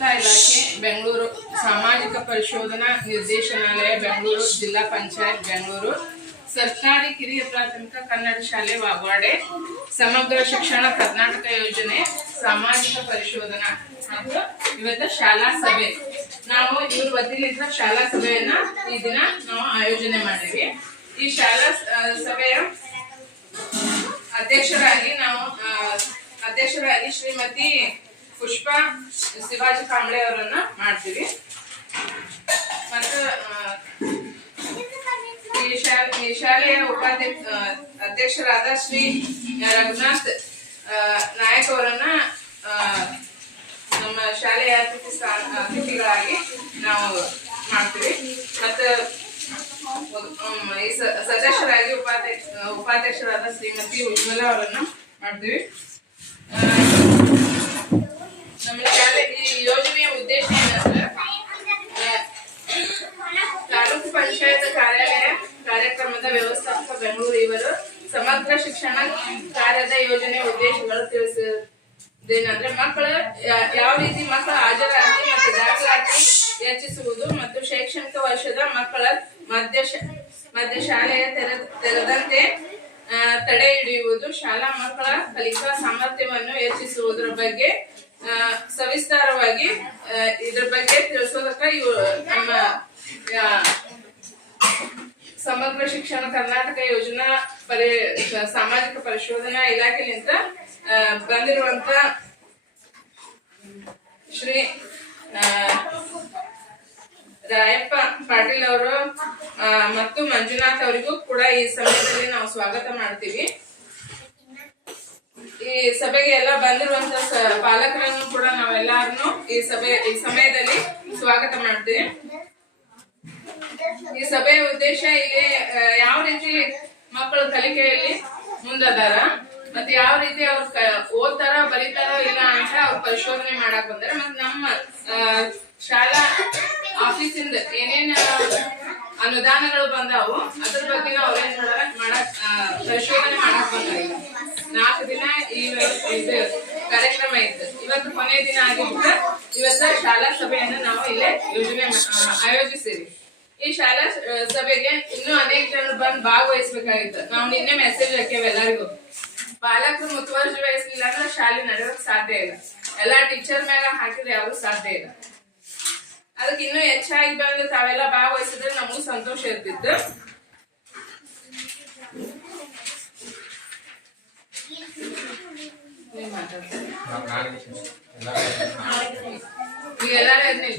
ಇಲಾಖೆ, ಬೆಂಗಳೂರು ಸಾಮಾಜಿಕ ಪರಿಶೋಧನಾ ನಿರ್ದೇಶನಾಲಯ, ಬೆಂಗಳೂರು ಜಿಲ್ಲಾ ಪಂಚಾಯತ್, ಬೆಂಗಳೂರು. ಸರ್ಕಾರಿ ಕಿರಿಯ ಪ್ರಾಥಮಿಕ ಕನ್ನಡ ಶಾಲೆ, ವಾಗವಾಡೆ. ಸಮಗ್ರ ಶಿಕ್ಷಣ ಕರ್ನಾಟಕ ಯೋಜನೆ, ಸಾಮಾಜಿಕ ಪರಿಶೋಧನಾ ಹಾಗೂ ಇವತ್ತು ಶಾಲಾ ಸಭೆ. ನಾವು ಇವ್ರ ವತಿಯಿಂದ ಶಾಲಾ ಸಭೆಯನ್ನ ಈ ದಿನ ನಾವು ಆಯೋಜನೆ ಮಾಡಿದ್ವಿ. ಈ ಶಾಲಾ ಸಭೆಯ ಅಧ್ಯಕ್ಷರಾಗಿ ನಾವು ಅಧ್ಯಕ್ಷರಾಗಿ ಶ್ರೀಮತಿ ಪುಷ್ಪಾ ಶಿವಾಜಿ ಕಾಂಬ್ಳೆ ಅವರನ್ನ ಮಾಡ್ತೀವಿ. ಮತ್ತು ಈ ಶಾಲೆ ಈ ಶಾಲೆಯ ಉಪಾಧ್ಯಕ್ಷ ಅಧ್ಯಕ್ಷರಾದ ಶ್ರೀ ರಘುನಾಥ್ ನಾಯಕ್ ಅವರನ್ನ ನಮ್ಮ ಶಾಲೆಯ ಅತಿಥಿ ಅತಿಥಿಗಳಾಗಿ ನಾವು ಮಾಡ್ತೀವಿ. ಮತ್ತು ಈ ಸದಸ್ಯರಾಗಿ ಉಪಾಧ್ಯಕ್ಷ, ಉಪಾಧ್ಯಕ್ಷರಾದ ಶ್ರೀಮತಿ ಉಜ್ವಲ ಅವರನ್ನು ಮಾಡ್ತೀವಿ. ತಿಳಿಸಿದೇನಂದ್ರೆ ಮಕ್ಕಳ ಯಾವ ರೀತಿ ಮಕ್ಕಳ ಹಾಜರಾತಿ ಮತ್ತು ದಾಖಲಾತಿ ಹೆಚ್ಚಿಸುವುದು ಮತ್ತು ಶೈಕ್ಷಣಿಕ ವರ್ಷದ ಮಕ್ಕಳ ಮಧ್ಯ ಶ- ಮಧ್ಯ ಶಾಲೆಯ ತೆರೆ ತೆರೆದಂತೆ ಆ, ತಡೆ ಹಿಡಿಯುವುದು ಶಾಲಾ ಮಕ್ಕಳ ಕಲಿಕಾ ಸಾಮರ್ಥ್ಯವನ್ನು ಹೆಚ್ಚಿಸುವುದರ ಬಗ್ಗೆ ಆ, ಸವಿಸ್ತಾರವಾಗಿ ಆ, ಇದ್ರ ಬಗ್ಗೆ ತಿಳಿಸೋದಕ್ಕ ಇವು ನಮ್ಮ ಆ, ಸಮಗ್ರ ಶಿಕ್ಷಣ ಕರ್ನಾಟಕ ಯೋಜನಾ ಪರಿ ಸಾಮಾಜಿಕ ಪರಿಶೋಧನಾ ಇಲಾಖೆಯಿಂದ ಬಂದಿರುವಂತ ಶ್ರೀ ರಾಯಪ್ಪ ಪಾಟೀಲ್ ಅವರು ಮತ್ತು ಮಂಜುನಾಥ್ ಅವರಿಗೂ ಕೂಡ ಈ ಸಮಯದಲ್ಲಿ ನಾವು ಸ್ವಾಗತ ಮಾಡ್ತೀವಿ. ಈ ಸಭೆಗೆ ಎಲ್ಲ ಬಂದಿರುವಂತ ಪಾಲಕರನ್ನು ಕೂಡ ನಾವೆಲ್ಲರನ್ನು ಈ ಸಭೆ, ಈ ಸಮಯದಲ್ಲಿ ಸ್ವಾಗತ ಮಾಡ್ತೀವಿ. ಈ ಸಭೆಯ ಉದ್ದೇಶ ಇಲ್ಲಿ ಯಾವ ರೀತಿ ಮಕ್ಕಳು ಕಲಿಕೆಯಲ್ಲಿ ಮುಂದದಾರ. ಮತ್ತೆ ಯಾವ ರೀತಿ ಅವ್ರು ಓದ್ತಾರ, ಬರೀತಾರೋ ಇಲ್ಲ ಅಂತ ಅವ್ರು ಪರಿಶೋಧನೆ ಮಾಡಕ್ ಬಂದಾರ. ಮತ್ತೆ ನಮ್ಮ ಶಾಲಾ ಆಫೀಸಿಂದ ಏನೇನ್ ಅನುದಾನಗಳು ಬಂದಾವು, ಅದ್ರ ಬಗ್ಗೆ ಅವ್ರೇನ್ ಮಾಡಾರ ಮಾಡಕ್ ಪರಿಶೋಧನೆ ಮಾಡಕ್ ಬಂದಾರ. ನಾಲ್ಕು ದಿನ ಈ ಇದು ಕಾರ್ಯಕ್ರಮ ಇತ್ತು. ಇವತ್ತು ಕೊನೆಯ ದಿನ ಆಗಿದ್ದ. ಇವತ್ತ ಶಾಲಾ ಸಭೆಯನ್ನು ನಾವು ಇಲ್ಲೇ ಯೋಜನೆ ಆಯೋಜಿಸಿರಿ ಈ ಶಾಲಾ ಸಭೆಗೆ ಇನ್ನೂ ಅನೇಕ ಜನರು ಬಂದು ಭಾಗವಹಿಸಬೇಕಾಗಿತ್ತು. ನಾವು ನಿನ್ನೆ ಮೆಸೇಜ್ ಹಾಕೇವೆ ಎಲ್ಲರಿಗೂ. ಬಾಲಕರು ಮುತುವರ್ಜಿ ವಹಿಸ್ಲಿಲ್ಲ ಅಂದ್ರೆ ಶಾಲೆ ನಡೆಯೋಕ್ ಸಾಧ್ಯ ಇಲ್ಲ. ಎಲ್ಲಾ ಟೀಚರ್ ಮೇಲೆ ಹಾಕಿದ್ರೆ ಯಾರು ಸಾಧ್ಯ ಇಲ್ಲ. ಅದಕ್ಕೆ ಇನ್ನೂ ಹೆಚ್ಚಾಗಿ ಬಂದು ತಾವೆಲ್ಲ ಭಾಗವಹಿಸಿದ್ರೆ ನಮಗೂ ಸಂತೋಷ ಇರ್ತಿತ್ತು. ಎಲ್ಲರೂ ಎದ್ನಿರಿ.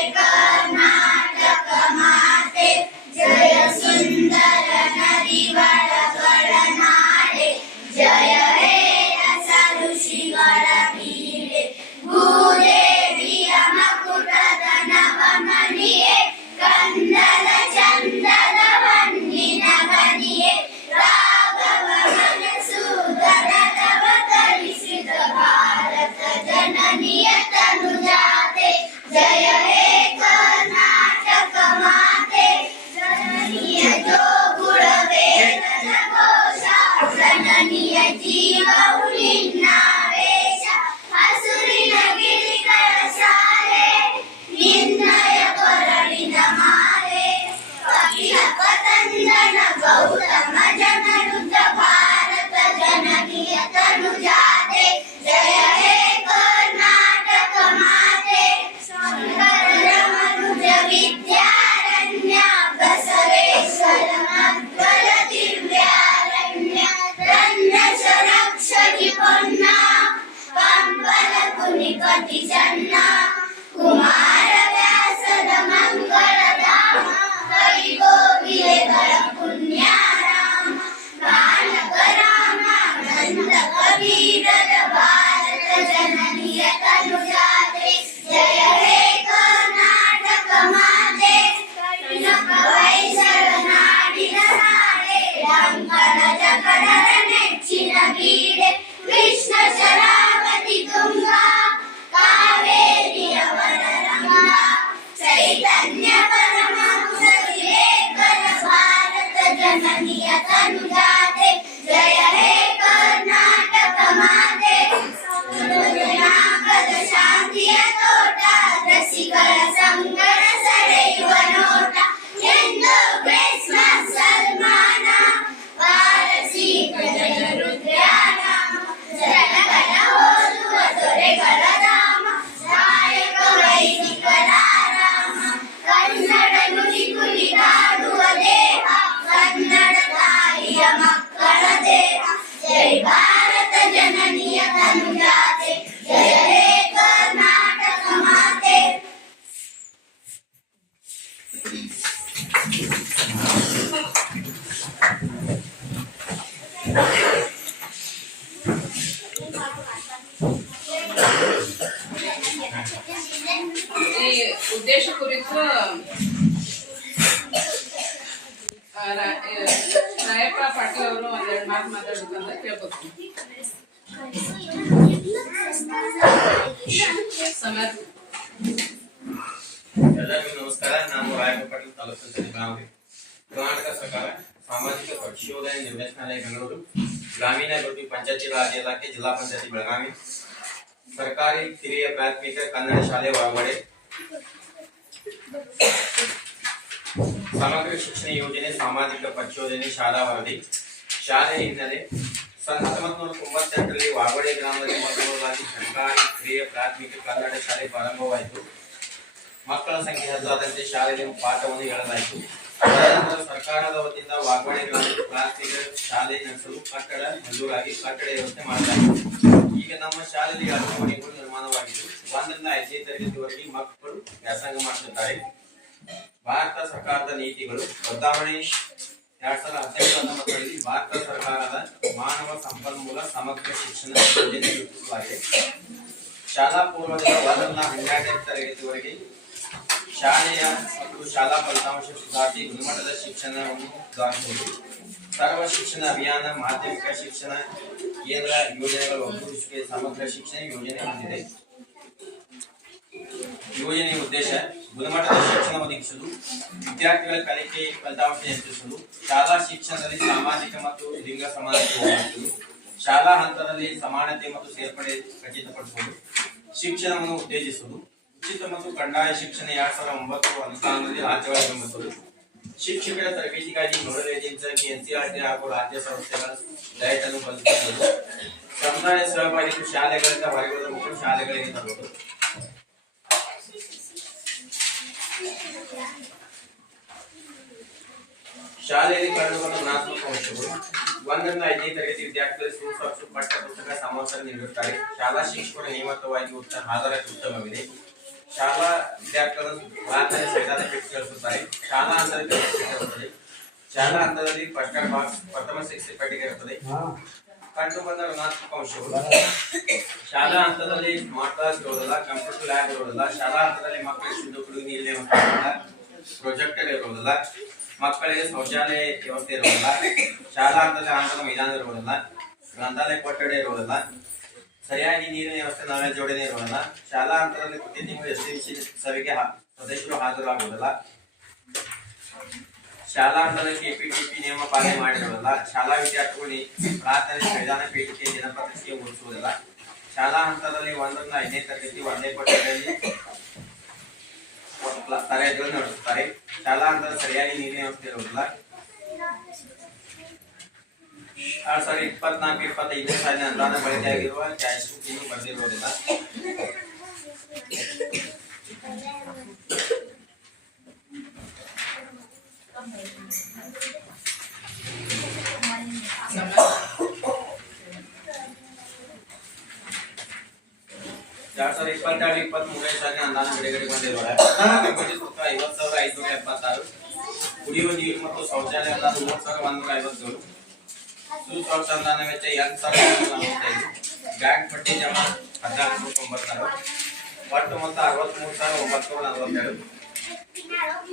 inna ಗ್ರಾಮೀಣಾಭಿವೃದ್ಧಿ ಪಂಚಾಯತಿ ರಾಜ್ ಇಲಾಖೆ ಜಿಲ್ಲಾ ಪಂಚಾಯತಿ ಬೆಳಗಾವಿ ಸರ್ಕಾರಿ ಕಿರಿಯ ಪ್ರಾಥಮಿಕ ಕನ್ನಡ ಶಾಲೆ ಒಳಗಡೆ ಸಮಗ್ರ ಶಿಕ್ಷಣ ಯೋಜನೆ ಸಾಮಾಜಿಕ ಪರಿಶೋಧನೆ ಶಾಲಾ ವರದಿ ಶಾಲೆ ಹಿನ್ನೆಲೆ ಸನ್ ಹತ್ತೊಂಬತ್ತು ನೂರ ತೊಂಬತ್ತೆಂಟರಲ್ಲಿ ವಾಗಡೆ ಗ್ರಾಮದಲ್ಲಿ ಮೊದಲನೇದಾಗಿ ಸರ್ಕಾರಿ ಕಿರಿಯ ಪ್ರಾಥಮಿಕ ಕನ್ನಡ ಶಾಲೆ ಪ್ರಾರಂಭವಾಯಿತು ಮಕ್ಕಳ ಸಂಖ್ಯೆ ಹೆಚ್ಚಾದಂತೆ ಶಾಲೆಗೆ ಪಾಠವನ್ನು ಹೇಳಲಾಯಿತು ತದನಂತರ ಸರ್ಕಾರದ ವತಿಯಿಂದ ವಾಗ್ವಾಡಿಗಳು ಶಾಲೆ ನಡೆಸಲು ಕಟ್ಟಡ ಮಂಜೂರಾಗಿ ಕಟ್ಟಡ ವ್ಯವಸ್ಥೆ ಮಾಡಲಾಗಿದೆ. ಈಗ ನಮ್ಮ ಶಾಲೆಯಲ್ಲಿ ಕೋಣೆಗಳು ನಿರ್ಮಾಣವಾಗಿದ್ದು ಒಂದರಿಂದ ಐದನೇ ತರಗತಿವರೆಗೆ ಮಕ್ಕಳು ವ್ಯಾಸಂಗ ಮಾಡುತ್ತಿದ್ದಾರೆ ಭಾರತ ಸರ್ಕಾರದ ನೀತಿಗಳು ಬದಲಾವಣೆ ಎರಡ್ ಸಾವಿರದ ಹದಿನೆಂಟು ಹತ್ತೊಂಬತ್ತರಲ್ಲಿ ಭಾರತ ಸರ್ಕಾರದ ಮಾನವ ಸಂಪನ್ಮೂಲ ಸಮಗ್ರ ಶಿಕ್ಷಣ ಯೋಜನೆ ರೂಪಿಸಲಾಗಿದೆ. ಶಾಲಾ ಪೂರ್ವದಿಂದ ಒಂದರಿಂದ ಹನ್ನೆರಡನೇ ತರಗತಿವರೆಗೆ ಶಾಲೆಯ ಮತ್ತು ಶಾಲಾ ಫಲಿತಾಂಶ ಸುಧಾರಿಸಿ ಗುಣಮಟ್ಟದ ಶಿಕ್ಷಣವನ್ನು ಸುಧಾರಿಸುವುದು ಸರ್ವ ಶಿಕ್ಷಣ ಅಭಿಯಾನ, ಮಾಧ್ಯಮಿಕ ಶಿಕ್ಷಣ ಕೇಂದ್ರ ಯೋಜನೆಗಳು ಒಗ್ಗೂಡಿಸುವಿಕೆ ಸಮಗ್ರ ಶಿಕ್ಷಣ ಯೋಜನೆ ಹೊಂದಿದೆ. ಯೋಜನೆಯ ಉದ್ದೇಶ ಗುಣಮಟ್ಟದ ಶಿಕ್ಷಣ ಒದಗಿಸಲು, ವಿದ್ಯಾರ್ಥಿಗಳ ಕಲಿಕೆ ಫಲಿತಾಂಶ ಹೆಚ್ಚಿಸಲು, ಶಾಲಾ ಶಿಕ್ಷಣದಲ್ಲಿ ಸಾಮಾಜಿಕ ಮತ್ತು ಲಿಂಗ ಸಮಾನತೆ ಶಾಲಾ ಹಂತದಲ್ಲಿ ಸಮಾನತೆ ಮತ್ತು ಸೇರ್ಪಡೆ ಖಚಿತಪಡಿಸುವುದು ಶಿಕ್ಷಣವನ್ನು ಉತ್ತೇಜಿಸುವುದು ಉಚಿತ ಮತ್ತು ಕಡ್ಡಾಯ ಶಿಕ್ಷಣ ಎರಡ್ ಸಾವಿರದ ಒಂಬತ್ತು ಅನುಷ್ಠಾನದಲ್ಲಿ ರಾಜ್ಯವಾಗಿ ಶಿಕ್ಷಕರ ತರಬೇತಿಗಾಗಿ ನೋಡಲ್ ಏಜೆನ್ಸಿ ಎನ್ಸಿಆರ್ಟಿ ಹಾಗೂ ರಾಜ್ಯ ಸಂಸ್ಥೆಗಳ ಡಯಟ್ ಅನ್ನು ಕಲ್ಪಿಸುವುದು ಸಮುದಾಯ ಸಹಭಾಗಿತ್ವ ಶಾಲೆಗಳಿಂದ ಹೊರಗುಳಿದ ಮುಖ್ಯ ಶಾಲೆಗಳಿಗೆ ತರುವುದು ಶಾಲೆಯಲ್ಲಿ ಕಂಡುಬರುವ ಋಣಾತ್ಮಕ ಅಂಶಗಳು ಒಂದರಿಂದ ಐದನೇ ತರಗತಿ ವಿದ್ಯಾರ್ಥಿಗಳು ಸುಸಂಸ್ಕೃತ ಪಠ್ಯ ಪುಸ್ತಕ ಸಮಾಚಾರ ನೀಡುತ್ತಾರೆ ಶಾಲಾ ಶಿಕ್ಷಕರು ನಿಯಮಿತವಾಗಿ ಉತ್ತಮ ಹಾಜರಾತಿ ಉತ್ತಮವಿದೆ ಶಾಲಾ ವಿದ್ಯಾರ್ಥಿಗಳನ್ನು ಪ್ರಾರ್ಥನೆ ಸಹಿತ ಕಳಿಸುತ್ತಾರೆ ಶಾಲಾ ಹಂತದಲ್ಲಿ ಇರುತ್ತದೆ ಶಾಲಾ ಹಂತದಲ್ಲಿ ಫಸ್ಟ್ ಬಾಕ್ಸ್ ಪ್ರಥಮ ಶಿಕ್ಷೆ ಪಟ್ಟಿಗೆ ಇರುತ್ತದೆ ಕಂಡು ಬಂದ ಋಣಾತ್ಮಕ ಅಂಶಗಳು. ಶಾಲಾ ಹಂತದಲ್ಲಿ ಸ್ಮಾರ್ಟ್ ಕ್ಲಾಸ್ ಇರೋದಿಲ್ಲ ಕಂಪ್ಯೂಟರ್ ಲ್ಯಾಬ್ ಇರೋದಿಲ್ಲ ಶಾಲಾ ಹಂತದಲ್ಲಿ ಮಕ್ಕಳಿಗೆ ಶುದ್ಧ ಕುಡಿಯುವ ನೀರಿನ ಪ್ರೊಜೆಕ್ಟರ್ ಇರೋದಿಲ್ಲ ಮಕ್ಕಳಿಗೆ ಶೌಚಾಲಯ ವ್ಯವಸ್ಥೆ ಇರೋದಿಲ್ಲ ಶಾಲಾ ಹಂತದಲ್ಲಿ ಆಟದ ಮೈದಾನ ಇರೋದಿಲ್ಲ ಗ್ರಂಥಾಲಯ ಕೊಠಡಿ ಇರೋದಿಲ್ಲ ಸರಿಯಾಗಿ ನೀರಿನ ವ್ಯವಸ್ಥೆ ನಾವೇ ಜೋಡಣೆ ಇರೋದಿಲ್ಲ, ಶಾಲಾ ಹಂತದಲ್ಲಿ ಪ್ರತಿ ತಿಂಗಳು ಎಸ್ ಸಿ ಸಭೆಗೆ ಸದಸ್ಯರು ಹಾಜರಾಗುವುದಿಲ್ಲ ಶಾಲಾ ಹಂತದಲ್ಲಿ ಕೆಪಿಟಿಪಿ ನಿಯಮ ಪಾಲನೆ ಮಾಡಿರೋದಿಲ್ಲ, ಶಾಲಾ ವಿದ್ಯಾರ್ಥಿಗಳು ಪ್ರಾರ್ಥನೆ ಸಂವಿಧಾನ ಪೀಠಕ್ಕೆ ದಿನಪತ್ರಿಕೆ ಓದಿಸುವುದಿಲ್ಲ ಶಾಲಾ ಹಂತದಲ್ಲಿ ಒಂದರಿಂದ ಐದನೇ ತರಗತಿ ಒಂದೇ ಪಠ್ಯದಲ್ಲಿ ತರಗತಿಗಳನ್ನು ನಡೆಸುತ್ತಾರೆ. ಶಾಲಾ ಹಂತದ ಸರಿಯಾಗಿ ನೀರಿನ ವ್ಯವಸ್ಥೆ ಇರುವುದಿಲ್ಲ ಎರಡ್ ಸಾವಿರದ ಇಪ್ಪತ್ನಾಲ್ಕು ಇಪ್ಪತ್ತೈದನೇ ಸಾಲಿನ ಅನುದಾನ ಬಳಕೆಯಾಗಿರುವ ಕ್ಯಾಶ್ ಇನ್ನೂ ಬಂದಿರುವುದಿಲ್ಲ ಸಮಾಜ ಎರಡ್ ಸಾವಿರದ ಇಪ್ಪತ್ತೆರಡು ಇಪ್ಪತ್ತ್ ಮೂರನೇ ಸಾಲಿನ ಅನುದಾನ ಬಿಡುಗಡೆ ಬಂದಿರುವಾಗ ಕಮಿಟಿ ಸುತ್ತ ಐವತ್ತು ಸಾವಿರ ಐದುನೂರ ಎಪ್ಪತ್ತಾರು ಕುಡಿಯುವ ನೀರು ಮತ್ತು ಶೌಚಾಲಯ ಅನುದಾನ ಮೂವತ್ತು ಸಾವಿರ ಒಂದೂರ ಐವತ್ತೇಳು ಅನುದಾನ ವೆಚ್ಚ ಎಂಟು ಸಾವಿರದ ಬ್ಯಾಂಕ್ ಬಡ್ಡಿ ಜಮಾ ಹದಿನಾಲ್ಕು ನೂರ ತೊಂಬತ್ತಾರು ಒಟ್ಟು ಮೊತ್ತ ಅರವತ್ಮೂರು ಸಾವಿರ ಒಂಬತ್ತು ನೂರ ನಲವತ್ತೆರಡು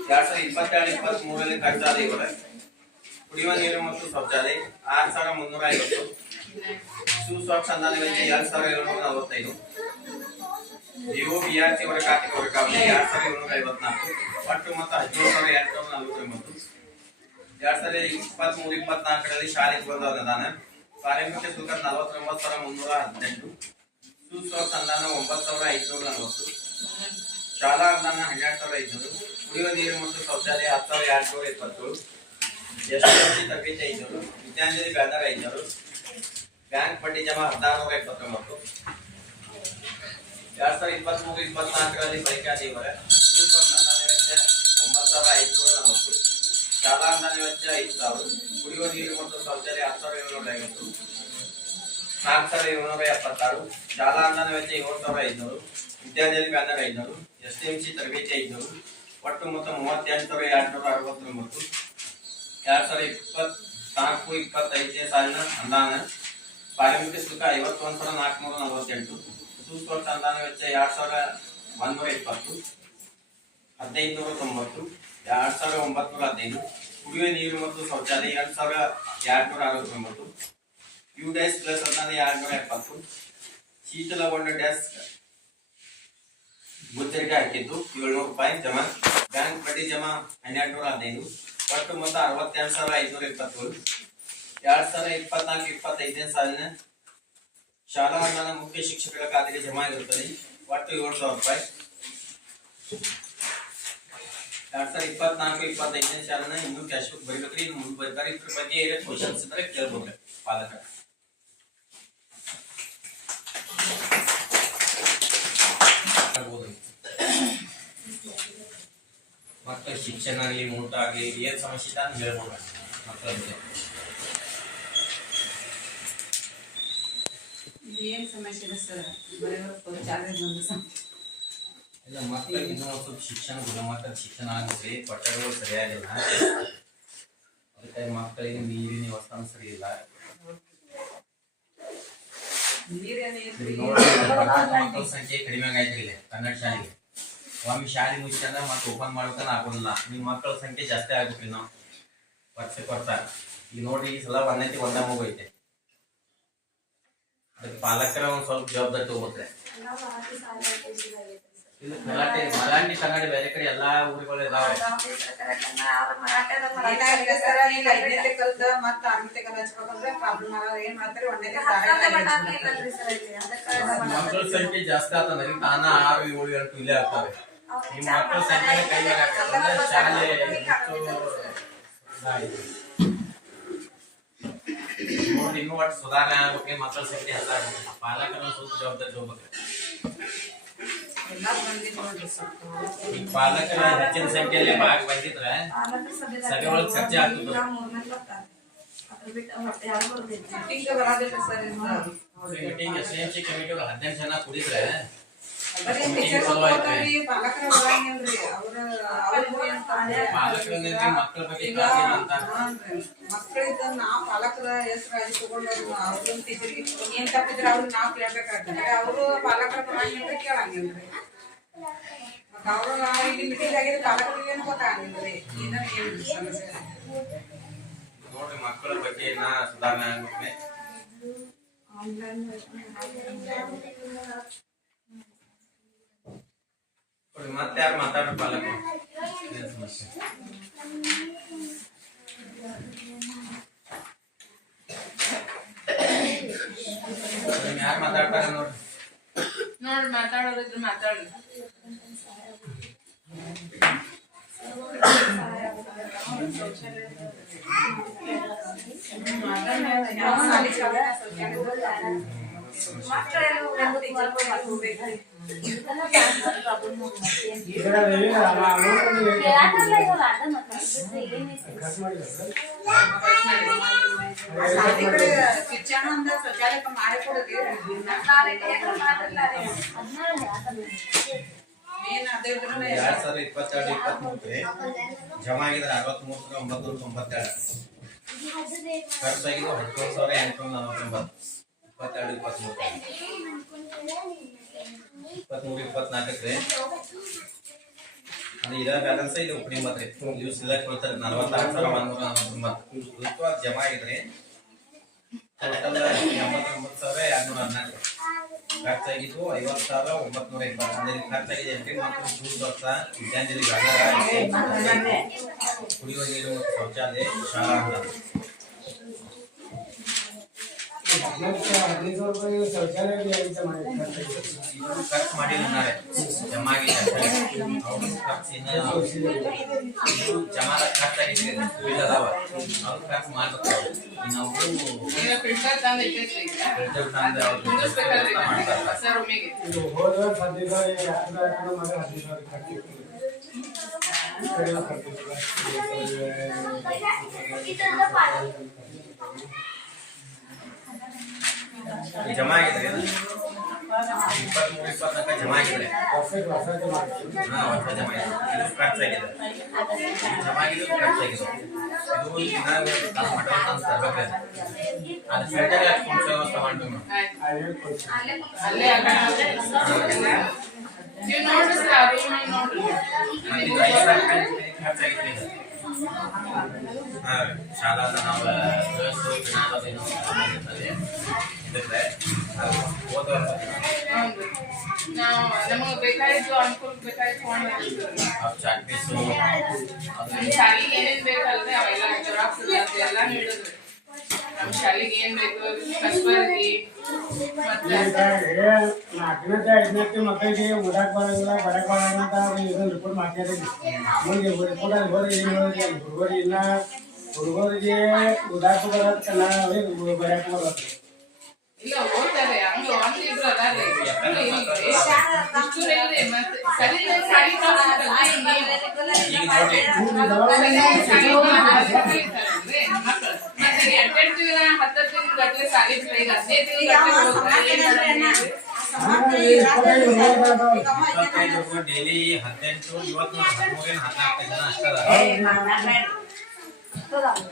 ಎರಡ್ ಸಾವಿರದ ಇಪ್ಪತ್ತೆರಡು ಇಪ್ಪತ್ತ್ ಮೂರರಲ್ಲಿ ಖರ್ಚಾದ ಇವರ ಕುಡಿಯುವ ನೀರು ಮತ್ತು ಶೌಚಾಲಯ ಆರು ಸಾವಿರ ಮುನ್ನೂರ ಐವತ್ತು. ಅಂದಾನ ವೆಚ್ಚ ಎರಡ್ ಸಾವಿರದ ಏಳ್ನೂರ ನಲವತ್ತೈದು ವಿವೋ ಬಿಆರ್ಸಿ ಅವರ ಖಾತೆಗೆ ವರ್ಗಾವಣೆ ಎರಡ್ ಸಾವಿರದ ಏಳ್ನೂರ ಐವತ್ನಾಲ್ಕು ಒಟ್ಟು ಮೊತ್ತ ಹದಿನೇಳು ಸಾವಿರದ ಎಂಟುನೂರ ನಲವತ್ತೊಂಬತ್ತು ಎರಡ್ ಸಾವಿರದ ಇಪ್ಪತ್ತ್ ಮೂರು ಇಪ್ಪತ್ನಾಲ್ಕರಲ್ಲಿ ಶಾಲೆಗೆ ಬಂದವನಿದ್ದಾನೆ ಪ್ರಾರಂಭಿಕ ಶುಲ್ಕ ನಲವತ್ತೊಂಬತ್ತು ಸಾವಿರ ಮುನ್ನೂರ ಹದಿನೆಂಟು. ಸುಸ್ವಚ್ಛ ಅನುದಾನ ಒಂಬತ್ತು ಸಾವಿರ ಐದುನೂರ ನಲವತ್ತು. ಶಾಲಾ ಅನುದಾನ ಹನ್ನೆರಡು ಸಾವಿರ ಐದುನೂರು. ಕುಡಿಯುವ ನೀರು ಮತ್ತು ಶೌಚಾಲಯ ಹತ್ತು ಸಾವಿರ ಎರಡು ನೂರ ಇಪ್ಪತ್ತೇಳು ಎಸ್ಟಿ ತರಬೇತಿ ಐದುನೂರು. ವಿದ್ಯಾಂಜಲಿ ಬ್ಯಾನರ್ ಐದುನೂರು. ಬ್ಯಾಂಕ್ ಬಡ್ಡಿ ಜಮಾ ಹದಿನಾರು ನೂರ ಇಪ್ಪತ್ತೊಂಬತ್ತು ಎರಡ್ ಸಾವಿರದ ಇಪ್ಪತ್ಮೂರು, ಇಪ್ಪತ್ನಾಲ್ಕರಲ್ಲಿ ಪರೀಕ್ಷಾ ದೇವರ ಶಾಲಾ ಅನುದಾನ ವೆಚ್ಚ ಐದು ಸಾವಿರ ಕುಡಿಯುವ ನೀರು ಮತ್ತು ಶೌಚಾಲಯ ಹತ್ತು ಸಾವಿರದ ಏಳ್ನೂರ ಐವತ್ತು ನಾಲ್ಕು ಸಾವಿರದ ಏಳ್ನೂರ ಎಪ್ಪತ್ತಾರು ಶಾಲಾ ಅನುದಾನ ವೆಚ್ಚ ಏಳು ಸಾವಿರದ ಐದುನೂರು ವಿದ್ಯಾರ್ಥಿ ಬ್ಯಾನರ್ ಐದುನೂರು ಎಸ್ ಎಂ ಸಿ ತರಬೇತಿ ಐದುನೂರು ಒಟ್ಟು ಮೊತ್ತ ಮೂವತ್ತೆಂಟು ಸಾವಿರದ ಎರಡ್ನೂರ ಅರವತ್ತೊಂಬತ್ತು ಎರಡ್ ಸಾವಿರದ ಇಪ್ಪತ್ನಾಲ್ಕು ಇಪ್ಪತ್ತೈದನೇ ಸಾಲಿನ ಅನುದಾನ ಪ್ರಾರಂಭಿಕ ಶುಲ್ಕ ಐವತ್ತೊಂದು ಸಾವಿರದ ನಾಲ್ಕುನೂರ ನಲವತ್ತೆಂಟು ಸುಸ್ವಚ್ಛ ಅನುದಾನ ವೆಚ್ಚ ಎರಡ್ ಸಾವಿರದ ಒಂದೂರ ಇಪ್ಪತ್ತು ಹದಿನೈದು ನೂರ ತೊಂಬತ್ತು ಎರಡ್ ಸಾವಿರದ ಒಂಬತ್ನೂರ ಹದಿನೈದು. ಕುಡಿಯುವ ನೀರು ಮತ್ತು ಶೌಚಾಲಯ ಎರಡು ಸಾವಿರ ಎರಡ್ನೂರ ಅರವತ್ತೊಂಬತ್ತು. ಯು ಡ್ಯಾಸ್ ಪ್ಲಸ್ ಅನುದಾನ ಎರಡುನೂರ ಎಪ್ಪತ್ತು. ಶೀತಲಗೊಂಡ ಡೆಸ್ಕ್ ಗುಚ್ಚರಿಕೆ ಹಾಕಿದ್ದು ಏಳ್ನೂರು ರೂಪಾಯಿ ಜಮಾ. ಬ್ಯಾಂಕ್ ಬಡ್ಡಿ ಜಮಾ ಹನ್ನೆರಡು ನೂರ ಹದಿನೈದು. ಒಟ್ಟು ಮೊತ್ತ ಅರವತ್ತೆರಡು ಸಾವಿರ ಐದುನೂರ ಇಪ್ಪತ್ತೇಳು. ಎರಡ್ ಸಾವಿರ ಇಪ್ಪತ್ನಾಲ್ಕು ಇಪ್ಪತ್ತೈದನೇ ಸಾಲಿನ ಶಾಲಾ ಮುಖ್ಯ ಶಿಕ್ಷಕರ ಖಾತೆಗೆ ಜಮಾ ಇರುತ್ತದೆ ಒಟ್ಟು ಏಳು ಸಾವಿರ ರೂಪಾಯಿ. ಎರಡ್ ಸಾವಿರದ ಇಪ್ಪತ್ನಾಲ್ಕು, ಇಪ್ಪತ್ತೈದನೇ ಸಾಲನ ಇನ್ನೂ ಕ್ಯಾಶ್ ಬುಕ್ ಬರೀಬೇಕ್ರಿ. ಇನ್ನು ಮುಂದೆ ಬರೀತಾರೆ. ಇದ್ರ ಬಗ್ಗೆ ಏನೇ ಕ್ವಶನ್ಸ್ ಇದ್ರೆ ಕೇಳ್ಬೋದು ಪಾಲಕ. ಮಕ್ಕಳ ಶಿಕ್ಷಣ ಆಗಲಿ, ಊಟ ಆಗಲಿ, ಏನ್ ಸಮಸ್ಯೆ ಅಂತ ಹೇಳ್ಬೋದು ಮಕ್ಕಳಿಗೆ ಏನ್ ಸಮಸ್ಯೆ ಸರ್. ಇಲ್ಲ ಮಕ್ಕಳಿಗೆ ಇನ್ನೂ ಒಂದು ಸ್ವಲ್ಪ ಶಿಕ್ಷಣ ಗುಣಮಟ್ಟದ ಶಿಕ್ಷಣ ಆಗುತ್ತೆ ಕೊಠಡಿಗಳು ಸರಿಯಾಗಿಲ್ಲ. ಅದಕ್ಕೆ ಮಕ್ಕಳಿಗೆ ನೀರಿನ ವ್ಯವಸ್ಥೆ ಸರಿ ಇಲ್ಲ. ಮಕ್ಕಳ ಸಂಖ್ಯೆ ಕಡಿಮೆ ಆಗೈತ್ರಿ ಇಲ್ಲಿ ಕನ್ನಡ ಶಾಲೆಗೆ. ಒಮ್ಮೆ ಶಾಲೆ ಮುಗಿಸ್ಕೊಂಡ ಮತ್ತೆ ಓಪನ್ ಮಾಡ್ತಾನೆ ಆಗೋದಿಲ್ಲ. ನಿಮ್ಮ ಮಕ್ಕಳ ಸಂಖ್ಯೆ ಜಾಸ್ತಿ ಆಗುತ್ತೆ ನಾವು ವರ್ಷಕ್ಕೆ ವರ್ಷ. ಈಗ ನೋಡ್ರಿ ಈ ಸಲ ಒಂದೈತಿ ಒಂದೇ ಮಗು ಐತೆ. ಅದಕ್ಕೆ ಪಾಲಕರ ಒಂದ್ ಸ್ವಲ್ಪ ಜವಾಬ್ದಾರಿ ತಗೋಬೇಕ್ರಿ. ಇದು ಮರಾಠಿ ಮರಾಠಿ ಕನ್ನಡ ಬೇರೆ ಕಡೆ ಎಲ್ಲಾ ಊರುಗಳು ಇದಾವೆ. ಕಲ್ತ ಮತ್ತ ಆರನೇ ಕಲ್ ಹಚ್ಬೇಕಂದ್ರೆ ಪ್ರಾಬ್ಲಮ್ ಆಗೋದು ಏನ್ ಮಾಡ್ತಾರೆ? ಒಂದನೇ ಮಕ್ಕಳ ಸಂಖ್ಯೆ ಜಾಸ್ತಿ ಆಗ್ತದೆ. ಈಗ ತಾನ ಆರು ಏಳು ಎಂಟು ಇಲ್ಲೇ ಆಗ್ತವೆ. ನಿಮ್ಮ ಮಕ್ಕಳ ಸಂಖ್ಯೆ ಕೈ ಶಾಲೆ. ನೋಡಿ ಇನ್ನೂ ಒಟ್ಟು ಸುಧಾರಣೆ ಆಗ್ಬೇಕು. ಮಕ್ಕಳ ಸಂಖ್ಯೆ ಎಲ್ಲ ಪಾಲಕರ ಸ್ವಲ್ಪ ಜವಾಬ್ದಾರಿ ತಗೋಬೇಕು. ಎಲ್ಲಾ ಮಂದಿ ನೋಡ್ರಿ ಸ್ವಲ್ಪ ಈಗ ಪಾಲಕರ ಹೆಚ್ಚಿನ ಸಂಖ್ಯೆಯಲ್ಲಿ ಭಾಗ ಬಂದಿದ್ರೆ ಸಭೆ ಒಳಗೆ ಚರ್ಚೆ ಆಗ್ತದೆ ಮೀಟಿಂಗ್ ಬರೋದಿಲ್ಲ ಸರ್ ಇದು meeting S M C committee ಹದಿನೆಂಟು ಜನ ಕುಡಿದ್ರೆ ಬರೀ ಟೀಚರ್ ಹೋಗ್ತಾರ್ರಿ ಪಾಲಕರ ಬರಂಗಿಲ್ರಿ ಅವ್ರ ಈಗ ಮಕ್ಕಳಿದ್ದ ನಾವು ಪಾಲಕರ ಹೆಸರಾಗಿ ತಗೊಂಡು ಅವ್ರನ್ನ ಟೀಚರ್ಗೆ ಏನ್ ತಪ್ಪಿದ್ರೆ ಅವ್ರು ನಾವು ಕೇಳ್ಬೇಕಾಗ್ತದೆ. ಅವರು ಪಾಲಕರ ಪ್ರಮಾಣ ಕೇಳಂಗಿಲ್ರಿ. ಮತ್ತೆ ಅವರು ನಾವು ಇಲ್ಲಿ ಮೀಟಿಂಗ್ ಆಗಿದ್ರೆ ಪಾಲಕರಿಗೆ ಏನು ಗೊತ್ತಾಗಂಗಿಲ್ರಿ ಏನ ಏನ್ ಸಮಸ್ಯೆ? ನೋಡ್ರಿ ಮಕ್ಕಳ ಬಗ್ಗೆ ಇನ್ನ ಸುಧಾರಣೆ ಆಗ್ಬೇಕು ನೋಡಿ ಮತ್ತೆ ಯಾರು ಮಾತಾಡ್ರಿ ಪಾಲಕರು ಏನ್ ಸಮಸ್ಯೆ ಯಾರು ಮಾತಾಡ್ತಾರೆ ನೋಡ್ರಿ ನೋಡ್ರಿ ಮಾತಾಡೋರಿದ್ರೆ ಮಾತಾಡ್ರಿ ಯಾವ ಎರಡ್ ಸಾವಿರದ ಇಪ್ಪತ್ತೆರಡು ಇಪ್ಪತ್ಮೂರಕ್ಕೆ ಜಮಾ ಆಗಿದ್ರೆ ಅರವತ್ಮೂರು ಸಾವಿರದ ಒಂಬತ್ತು ತೊಂಬತ್ತೆರಡು ಖರ್ಚಾಗಿದ್ದು ಹದಿನೇಳು ಸಾವಿರ ಎಂಟುನೂರ ನಲವತ್ತೊಂಬತ್ತು ಇಪ್ಪತ್ತೆರಡು ಇಪ್ಪತ್ಮೂರು. ಇಪ್ಪತ್ಮೂರು ಇಪ್ಪತ್ನಾಲ್ಕಕ್ಕೆ ಅದು ಇದರ ಬ್ಯಾಲೆನ್ಸ್ ಇದು ಓಪನಿಂಗ್ ಮಾತ್ರ ಇವು ಸಿಲಕ್ ಕೊಡ್ತಾರೆ ನಲವತ್ತಾರು ಸಾವಿರ ಒಂದೂರ ನಲವತ್ತೊಂಬತ್ತು ಇವತ್ತು ಅದು ಜಮಾ ಆಗಿದ್ರೆ ಟೋಟಲ್ ಎಂಬತ್ತೊಂಬತ್ತು ಸಾವಿರ ಎರಡ್ನೂರ ಹನ್ನೆರಡು ಖರ್ಚಾಗಿದ್ದು ಐವತ್ತು ಸಾವಿರ ಒಂಬತ್ನೂರ ಇಪ್ಪತ್ತು ಅಂದ್ರೆ ಇಲ್ಲಿ ಖರ್ಚಾಗಿದೆ ಅಂದ್ರೆ ಮತ್ತು ಶೂಸ್ ವರ್ಷ ವಿದ್ಯಾಂಜಲಿ ಕುಡಿಯುವ ನೀರು ಮತ್ತು ಶೌಚಾಲಯ ಶಾಲಾ ಅನುದಾನ ಹದಿನೈದು ರೂಪಾಯಿ ಶೌಚಾಲಯ ವ್ಯಾಜ್ಯ ಮಾಡಿ ಇದು ಖರ್ಚು ಮಾಡಿಲ್ಲ ನಾಳೆ ಜಮಾ ಆಗಿದೆ ಅವ್ರ ಖರ್ಚು ಇನ್ನು ಇದು ಜಮಾದ ಖರ್ಚಾಗಿದೆ ಬಿಲ್ ಅದಾವ ಅವ್ರ ಖರ್ಚು ಮಾಡ್ಬೇಕು ಇನ್ನು ಅವರು ಈಗ ಫಿಲ್ಟರ್ ತಂದು ಇಟ್ಟಿರ್ತೀವಿ ಈಗ. ಫಿಲ್ಟರ್ ತಂದು ಅವ್ರು ಕುಂದಿಸ್ಬೇಕಾದ್ರೆ ವ್ಯವಸ್ಥೆ ಮಾಡ್ತಾರೆ ಹೊಸ ರೂಮಿಗೆ ಇದು ಹೋದ ವರ್ಷ ಹದಿನೈದು ಸಾವಿರ ಎರಡು ಸಾವಿರ ಮಾಡಿ ಹದಿನೈದು ಸಾವಿರ ಕಟ್ಟಿತ್ತು ಕಡಿಮೆ ಕಟ್ಟಿತ್ತು ಜಮಾ ಆಗಿದೆ ಇಪ್ಪತ್ಮೂರು ಇಪ್ಪತ್ನಾಲ್ಕು ಜಮಾ ಆಗಿದೆ ವರ್ಷಕ್ಕೆ ವರ್ಷಕ್ಕೆ ಮಾಡ್ತೀವಿ ಹಾ ವರ್ಷ ಜಮಾ ಆಗಿದೆ ಆಗಿದೆ ಇದು ಈಗ. ಹಾ, ಶಾಲಾದ ನಾವು ವ್ಯವಸ್ಥೆ ಜ್ಞಾನದೇನು ಸಂಬಂಧಿಸಿದೆ ಇದಕ್ಕೆ ಅದು ಹೋದ ವರ್ಷ ಹೌದು. ನಾವು ನಮಗೆ ಬೇಕಾಗಿದ್ದು ಅನುಕೂಲ ಬೇಕಾಗಿದ್ದು ತಗೊಂಡ್ ಆ ಚಾಟ್ ಪೀಸು ಅದು ನಮ್ಮ ಶಾಲೆಗೆ ಏನೇನ್ ಬೇಕಲ್ರಿ ಅವೆಲ್ಲ ಜೆರಾಕ್ಸ್ ಎಲ್ಲ ನೀಡಿದ್ರಿ ಬೇಕು ಮಕ್ಕಳಿಗೆ ಓಡಾಕ್ ಬರಂಗಿಲ್ಲ ಬರಕ್ ಬರಂಗಿಲ್ಲ ಅಂತ ಇದನ್ನ ರಿಪೋರ್ಟ್ ಮುಂದೆ ಹೋದ್ರೆ ಏನು ಹೇಳೋದು ಹುಡುಗರು ಇಲ್ಲ ಹುಡುಗರಿಗೆ ಓದಾಕ ಬರತ್ತ ಇಲ್ಲ ಕಳ್ಸ್ಬೇಕಲ್ರಿ ಮಕ್ಳು. ಮತ್ತೆ ಎಂಟೆಂಟ್ ದಿನ ಹತ್ತತ್ತು ದಿನ ಗಟ್ಲೆ ಸಾಲಿ ಬಿಟ್ರೆ ಈಗ ಹದಿನೈದು ದಿನ ಗಟ್ಲೆ ಹೋಗ್ತಾರೆ ಏನ್ ಮಾಡೋದು? ಇಪ್ಪತ್ತೈದು ಡೈಲಿ ಹದಿನೆಂಟು ಇವತ್ತು ಹದಿಮೂರೇನು ಹದಿನಾಲ್ಕು ಜನ ಅಷ್ಟೇ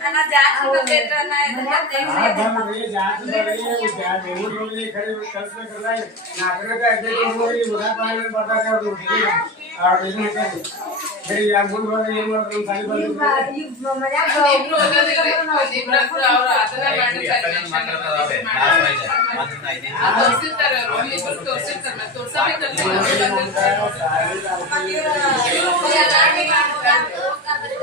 అన్న జాగ్రత్తగా పెట్టన్నా తోసిస్తారు తోసిస్తారు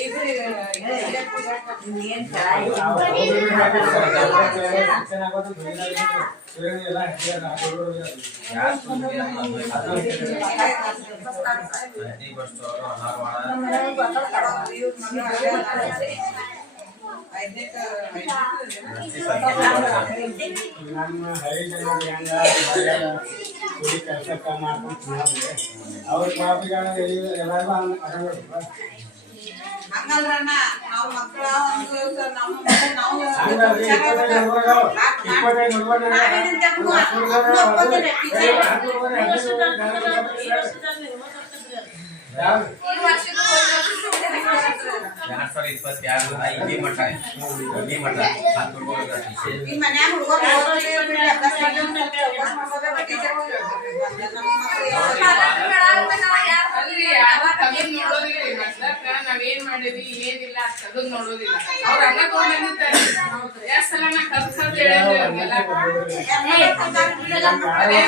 ಇನ್ನು ಹತ್ತು ಏನು ಮಾತು ಇವಾಗ ನಾಲ್ಕು ಮಕ್ಕಳು ಸಾಲಿ ಸಾಲಿ ಬಂದ್ರೆ ಎಷ್ಟು ಮಕ್ಕಳಿಗೆ ಶಿಕ್ಷಣ ಆಗೋದು ಎಲ್ಲ ಹುಡುಗರು ಯಾರು ಹಟ್ಟಿ ಬಸ್ ಅವರು ಧಾರವಾಡ ಅಷ್ಟೇ ಸಂಖ್ಯೆ ನಮ್ಮ ಹಳ್ಳಿ ಜನರಿಗೆ ಹೆಂಗ ಕೂಲಿ ಕೆಲಸ ಮಾಡ್ಕೊಂಡು ಮಾಡಿದ್ರೆ ಅವ್ರ ಪಾಪಿಗಳ ಎಲ್ಲರೂ ಅಡಂಗ ಹಂಗಲ್ರಣ್ಣ ನಾವ್ ಮಕ್ಕಳ ಒಂದು ನಮ್ಮ ನಾವು ಎರಡ್ ಇಪ್ಪತ್ತೆರಡು ಇಲ್ಲಿ ಮಠ ಇಲ್ಲಿ ಮಠ ಹತ್ತು ಈ ಮನ್ಯಾಗ ಹುಡುಗರು ಅಲ್ರಿ ಯಾರು ತಗದ್ ನಾವೇನ್ ಮಾಡೀವಿ ಏನಿಲ್ಲ ಅದ್ ತಗದ್ ನೋಡೋದಿಲ್ಲ. ಅವ್ರ ಹಂಗ ತಗೊಂಡಿರ್ತಾರೆ ಎಷ್ಟ್ ಸಲ ನಾ ಕಲ್ಸ್ ಕಲ್ಸ್ ಹೇಳೇನ್ರಿ ಅವ್ರಿಗೆಲ್ಲ ಅದೇ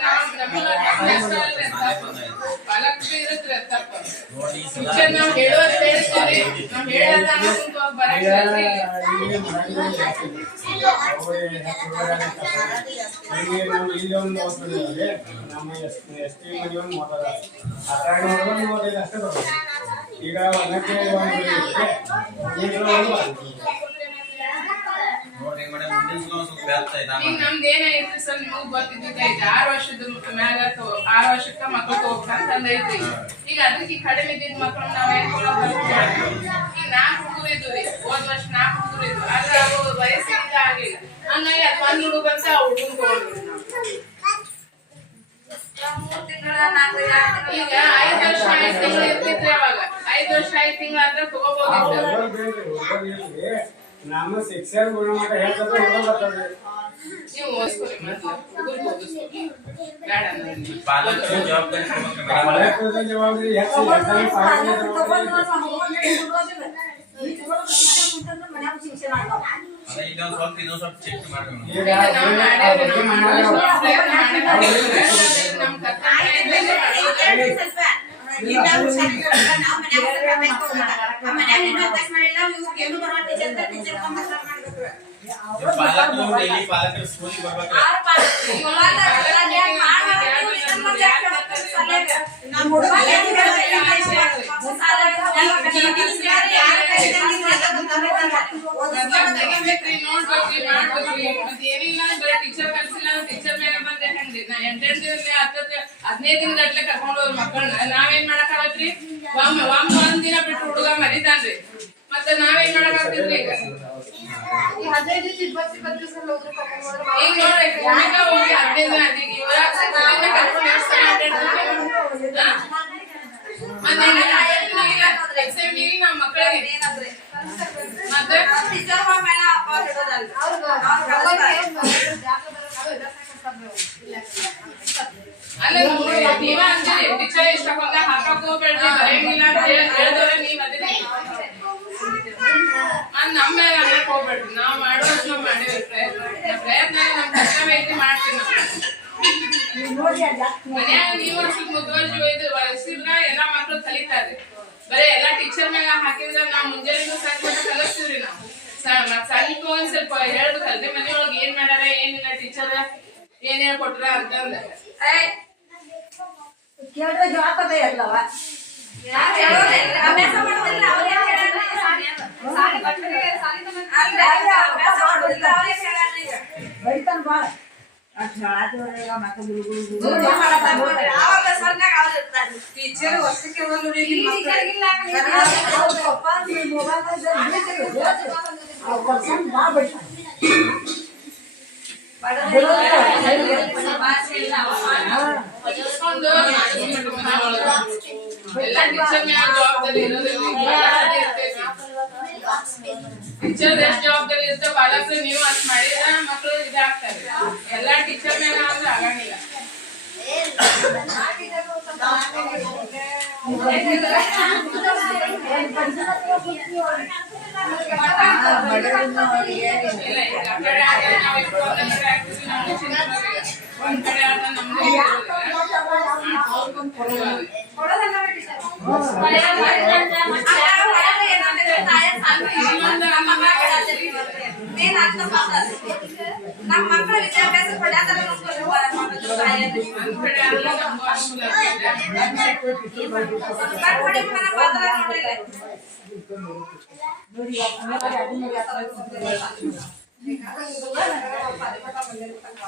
ನಾವ್ ನಮ್ಗ ಅಭ್ಯಾಸ ಅಲ್ರಿ ಅದ್. ತಪ್ಪು. ಪಾಲಕ್ರು ಇರತ್ರಿ ಅದ್ ತಪ್ಪು ನೋಡಿ ಟೀಚರ್ ನಾವ್ ಹೇಳೋದ್ ಹೇಳ್ತೀವಿ ನಾವ್ ಹೇಳೋದ ಅನುಕೂಲವಾಗಿ ಬರಕ್ ಈಗ ಇಲ್ಲಿ ಮನೆಯಲ್ಲಿ ಜಾಸ್ತಿ ಇದೆ. ಅವ್ರು ಈಗ ನಾವು ಇಲ್ಲಿ ಒಂದು ಓದ್ತಿದ್ದೀವಿ ನಮ್ಮ ಎಸ್ಟಿ ಒಂದು ಮೂವತ್ತದ ಆ ನೋಡಿದ್ರೆ ಮೂವತ್ತೈದು ಅಷ್ಟೇ ಈಗ ಒಂದಕ್ಕೆ ಒಂದು ಇದೆ. ಈಗ ಒಂದು ಬರ್ತದೆ. ನೋಡ್ರಿ ಮೇಡಮ್ ಮುಂದಿನ ಸಲ ಒಂದ್ ಸ್ವಲ್ಪ ಹೇಳ್ತಾ ಈಗ ಇದ್ದಾನೆ ನಮ್ದು ಏನಾಯ್ತು ಸರ್ ನಿಮಗ್ ಗೊತ್ತಿದ್ದೈತೆ ಆರು ವರ್ಷದ ಮ್ಯಾಗ ತೊ- ಆರು ವರ್ಷಕ್ಕ ಮಕ್ಳು ತಗೋಬೇಕಂತ ಐತ್ರಿ ಈಗ ಅದಕ್ಕೆ ಈ ಕಡಿಮೆ ಇದ್ದಿದ್ ಮಕ್ಳು ನಾವ್ ಬರುತ್ತೆ? ಈಗ ನಾಲ್ಕು ಹುಡುಗರು ಇದ್ವು ರೀ. ಹೋದ್ ವರ್ಷ ನಾಲ್ಕು ಹುಡುಗರು ಇದ್ವು. ಆದ್ರೆ ಅವು ವಯಸ್ಸಿಗೆ ಆಗಿಲ್ಲ. ಹಂಗಾಗಿ ಅದ್ ಒಂದ್ ಹುಡುಗ ಅಂತ ಆ ಹುಡುಗನ್ ತಗೊಂಡ್ವಿ ನಾವು. ಈಗ ಐದ್ ವರ್ಷ ಐದ್ ತಿಂಗಳು ಇರ್ತಿದ್ರಿ ಅವಾಗ. ಐದ್ ವರ್ಷ ಐದ್ ತಿಂಗಳು ಆದ್ರೆ ಆ ತಗೋಬೋದಿತ್ತು ಹುಡುಗರು ಬೇಡ್ರಿ, ಹುಡುಗರು ಇರ್ಲಿ. ನಮ್ಮ ಶಿಕ್ಷಣ ಗುಣಮಟ್ಟ ಹೆಚ್ಚಾದ್ರೆ ಹುಡುಗ ಬರ್ತದೆ ನೀವು ಓದಿಸ್ಕೊರಿ ಮೊದ್ಲು ಹುಡುಗರು ಓದಿಸ್ಕೊರಿ ಬೇಡ ಅಂದ್ರೆ ನೀವು. ಪಾಲಕರ ಜವಾಬ್ದಾರಿ ತಗೋಬೇಕು ಮೇಡಮ್ ಪಾಲಕರ ಜವಾಬ್ದಾರಿ ಹೆಚ್ಚು ಹೆಚ್ಚಾಗಿ ಪಾಲಕರ ಜವಾಬ್ದಾರಿ ಅದೇ ಇದೊಂದ್ ಸ್ವಲ್ಪ ಇದೊಂದ್ ಸ್ವಲ್ಪ ಚೆಕ್ ಮಾಡಿ ಮೇಡಮ್ ಈಗ ಈಗ ನಾವ್ ಮಾಡೇವ್ರಿ, ಅವ್ರಿಗೆ ನಾವ್ ಮಾಡೋದು. ಮಾಡೋದು ಪ್ರಯತ್ನ ಮಾಡೇವ್ರಿ. ನಮ್ ಕರ್ತವ್ಯ ಇದ್ದಂಗೆ ಮಾಡೋದು. ಪಾಲಕರು ಡೈಲಿ ಪಾಲಕರು ಸ್ಕೂಲಿಗೆ ಬರ್ಬೇಕು ತೆಗಿಬೇಕ್ರಿ, ನೋಡ್ಬೇಕ್ರಿ, ಮಾಡ್ಬೇಕ್ರಿ. ಮತ್ತ್ ಏನಿಲ್ಲ ಅಂದ್ರೆ ಟೀಚರ್ ಕಲ್ಸಿಲ್ಲ ಅಂದ್ರೆ ಟೀಚರ್ ಮೇಲೆ ಬಂದೆ ಹೆಂಗ್ರಿ ನಾ ಎಂಟೆಂಟು ದಿನ ಹತ್ತತ್ತು ಹದಿನೈದು ದಿನ ಗಟ್ಲೆ ಕರ್ಕೊಂಡು ಹೋದ್ ಮಕ್ಕಳನ್ನ ನಾವೇನ್ ಒಮ್ಮೆ ಒಮ್ಮೆ ಒಂದ್ ದಿನ ಬಿಟ್ಟು ಹುಡುಗ ಮರಿತಾನ್ರಿ ಮತ್ತೆ ನಾವೇನ್ ಮಾಡಕ್ಕಾಗ್ತಿದ್ರಿ ಈಗ ಈಗ ನೋಡ್ರಿ ಹುಡುಗ ಹೋಗಿ ಹದಿನೈದು ದಿನ ಕರ್ಕೊಂಡು ಎಷ್ಟ್? ಮತ್ತೆ ನಮ್ಮ ಮಕ್ಕಳಿಗೆ ಮತ್ತೆ ಅಲ್ಲ ನೀವ ಅಂತೀರಿ ಟೀಚರ್ ಇಷ್ಟ ಬಂದ ಹಾಕಕ್ ಹೋಗ್ಬೇಡ್ರಿ ಬರೆಯಂಗಿಲ್ಲ ಅಂತ ಹೇಳಿ ಹೇಳ್ದವ್ರೆ ನೀವ್ ಅದಿರಿ ಅದ್ ನಮ್ಮ ಮೇಲೆ ಅನ್ನಕ್ ಹೋಗ್ಬೇಡ್ರಿ ನಾವ್ ಮಾಡೋದ್ ನಾವ್ ಪ್ರಯತ್ನ ಪ್ರಯತ್ನ ನಮ್ ಕರ್ತವ್ಯ ಐತಿ ಮಾಡ್ತೀವಿ ನಾವು. ಮನ್ಯಾಗ ನೀವ್ ಒಂದ್ ಸ್ವಲ್ಪ ಮುತುವರ್ಜಿ ಒಯ್ದು ವಹಿಸಿದ್ರ ಎಲ್ಲಾ ಮಕ್ಳು ಕಲಿತಾರ್ರಿ ಬರೀ ಎಲ್ಲಾ ಟೀಚರ್ ಮೇಲೆ ಹಾಕಿದ್ರ ನಾವ್ ಮುಂಜಾನೆ ಸಂಜೆ ಕಲಿಸ್ತೀವ್ರಿ ನಾವು. ಸ್ವಲ್ಪ ಒಂದ್ ಸ್ವಲ್ಪ ಹೇಳ್ಬೇಕಲ್ರಿ ಮನೆಯೊಳಗೆ ಏನ್ ಮಾಡ್ಯಾರ ಏನಿಲ್ಲ ಟೀಚರ್ ಏನ್ ಹೇಳ್ಕೊಟ್ರ ಅಂತಂದ ಕೇಳಿದ್ರೆ ಜವಾಬ್ದಾರಿ ಇರ್ಲವ ಅಭ್ಯಾಸ ಮಾಡೋದಿಲ್ಲ ಅವ್ರೇ ಬೈತಾನ ಬಾಳ ಟೀಚರ್ ವರ್ಷಕ್ಕೆ ಒಂದು ಬಾ ಬೈತಾನ ಟೀಚರ್ ಮ್ಯಾಗ ಜವಾಬ್ದಾರಿ ಇರೋದಿಲ್ಲ ಟೀಚರ್ ಎಷ್ಟ್ ಜವಾಬ್ದಾರಿ ಇರುತ್ತೆ ಪಾಲಕರು ನೀವು ಅಷ್ಟ್ ಮಾಡಿದ್ರ ಮಕ್ಕಳು ಇದಾಗ್ತಾರೆ ಎಲ್ಲಾ ಟೀಚರ್ ಮ್ಯಾಗ ಅಂದ್ರೆ ಆಗಂಗಿಲ್ಲ ಇಲ್ಲ ಈಗ ಬಡವರನ್ನು ನಮ್ಮ ಮಕ್ಕಳ ವಿದ್ಯಾಭ್ಯಾಸ ಪಡ್ಯಾತರ ನೋಡ್ಕೊಂಡು ಒಂದ್ ಕಡೆ ಆದ್ರೆ ನಮ್ದು ಅನುಕೂಲ ಆಗ್ತದೆ. ನೋಡಿ ಪಾಲಕರು ಇನ್ನೊಂದ್ ಸ್ವಲ್ಪ ಜವಾಬ್ದಾರಿ ತಗೋಬೇಕು ಮಕ್ಕಳ ಬಗ್ಗೆ ಈಗ ಎಷ್ಟು ನಿಮಿಷ ಸ್ಟ್ರಿಕ್ಟ್ ಮಾಡ್ಬೇಕು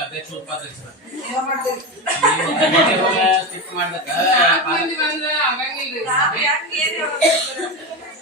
ಅಧ್ಯಕ್ಷ ಉಪಾಧ್ಯಕ್ಷರ ಸ್ಟ್ರಿಕ್ಟ್ ಮಾಡ್ಬೇಕ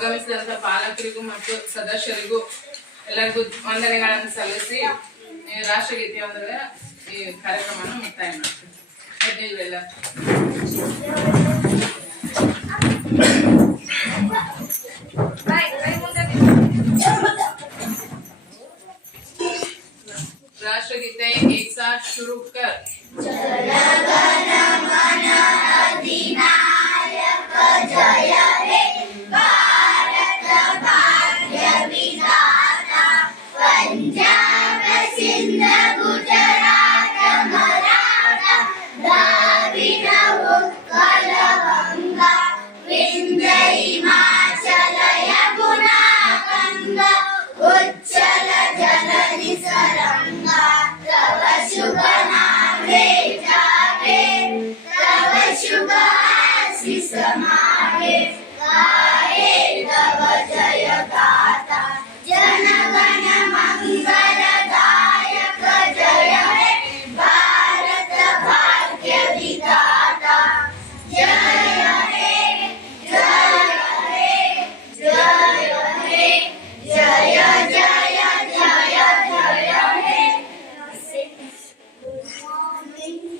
ಆಗಮಿಸಿದಂಥ ಪಾಲಕರಿಗೂ ಮತ್ತು ಸದಸ್ಯರಿಗೂ ಎಲ್ಲರಿಗೂ ವಂದನೆಗಳನ್ನು ಸಲ್ಲಿಸಿ ರಾಷ್ಟ್ರಗೀತೆ ಒಂದರೆ ಈ ಕಾರ್ಯಕ್ರಮವನ್ನು ಮುಕ್ತಾಯ ಮಾಡ್ತೀವಿ ರಾಷ್ಟ್ರಗೀತೆ राष्ट्रगीते एक साथ शुरू कर